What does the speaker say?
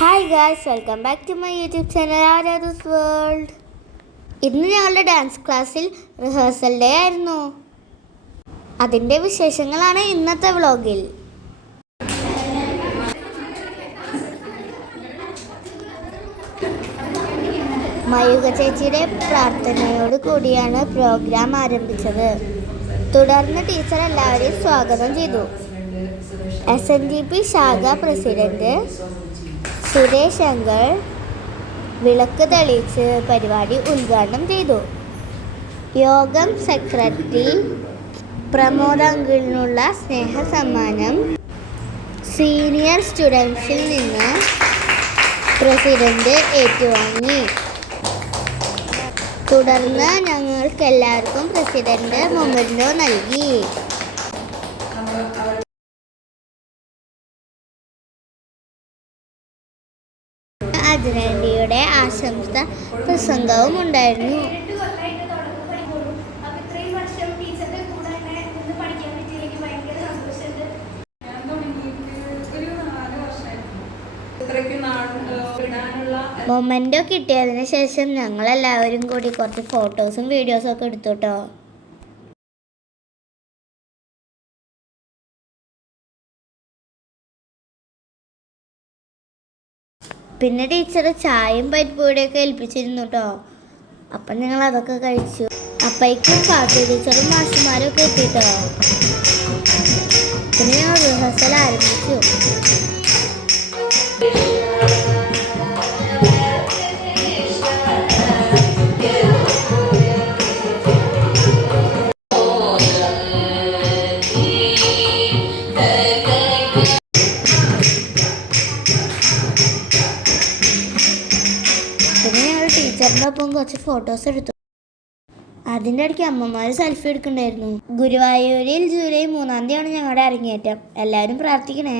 Hi guys, welcome back to my YouTube channel Aradhu's world. ഇന്ന് ഞങ്ങളുടെ dance ക്ലാസ്സിൽ rehearsal day ആയിരുന്നു. അതിൻ്റെ വിശേഷങ്ങളാണ് ഇന്നത്തെ വ്ളോഗിൽ. മയൂക ചേച്ചിയുടെ പ്രാർത്ഥനയോട് കൂടിയാണ് പ്രോഗ്രാം ആരംഭിച്ചത്. തുടർന്ന് ടീച്ചർ എല്ലാവരെയും സ്വാഗതം ചെയ്തു. SNDP ശാഖ പ്രസിഡന്റ് സുരേഷ് ശങ്കർ വിളക്ക് തെളിയിച്ച് പരിപാടി ഉദ്ഘാടനം ചെയ്തു. യോഗം സെക്രട്ടറി പ്രമോദ് അങ്കിളിനുള്ള സ്നേഹ സമ്മാനം സീനിയർ സ്റ്റുഡൻസിൽ നിന്ന് പ്രസിഡന്റ് ഏറ്റുവാങ്ങി. തുടർന്ന് ഞങ്ങൾക്കെല്ലാവർക്കും പ്രസിഡന്റ് മൊമെന്റോ നൽകി. അജനന്റിയുടെ ആശംസ പ്രസംഗവും ഉണ്ടായിരുന്നു. മൊമെന്റോ കിട്ടിയതിന് ശേഷം ഞങ്ങൾ എല്ലാവരും കൂടി കുറച്ച് ഫോട്ടോസും വീഡിയോസും ഒക്കെ എടുത്തു കേട്ടോ. പിന്നെ ടീച്ചർ ചായയും പരിപ്പൂടിയൊക്കെ ഏൽപ്പിച്ചിരുന്നു കേട്ടോ. അപ്പം ഞങ്ങൾ അതൊക്കെ കഴിച്ചു. അപ്പോഴേക്കും പാത്തു ടീച്ചറും മാഷുമാരും ഒക്കെ എത്തിട്ടോ. പിന്നെ ഞങ്ങൾ റിഹേഴ്സൽ ആരംഭിച്ചു. പിന്നെ ഞങ്ങൾ ടീച്ചറിൻ്റെ ഒപ്പം കുറച്ച് ഫോട്ടോസ് എടുത്തു. അതിൻ്റെ ഇടയ്ക്ക് അമ്മമാർ സെൽഫി എടുക്കണ്ടായിരുന്നു. ഗുരുവായൂരിൽ ജൂലൈ 3 ഞങ്ങളുടെ അരങ്ങേറ്റം. എല്ലാവരും പ്രാർത്ഥിക്കണേ.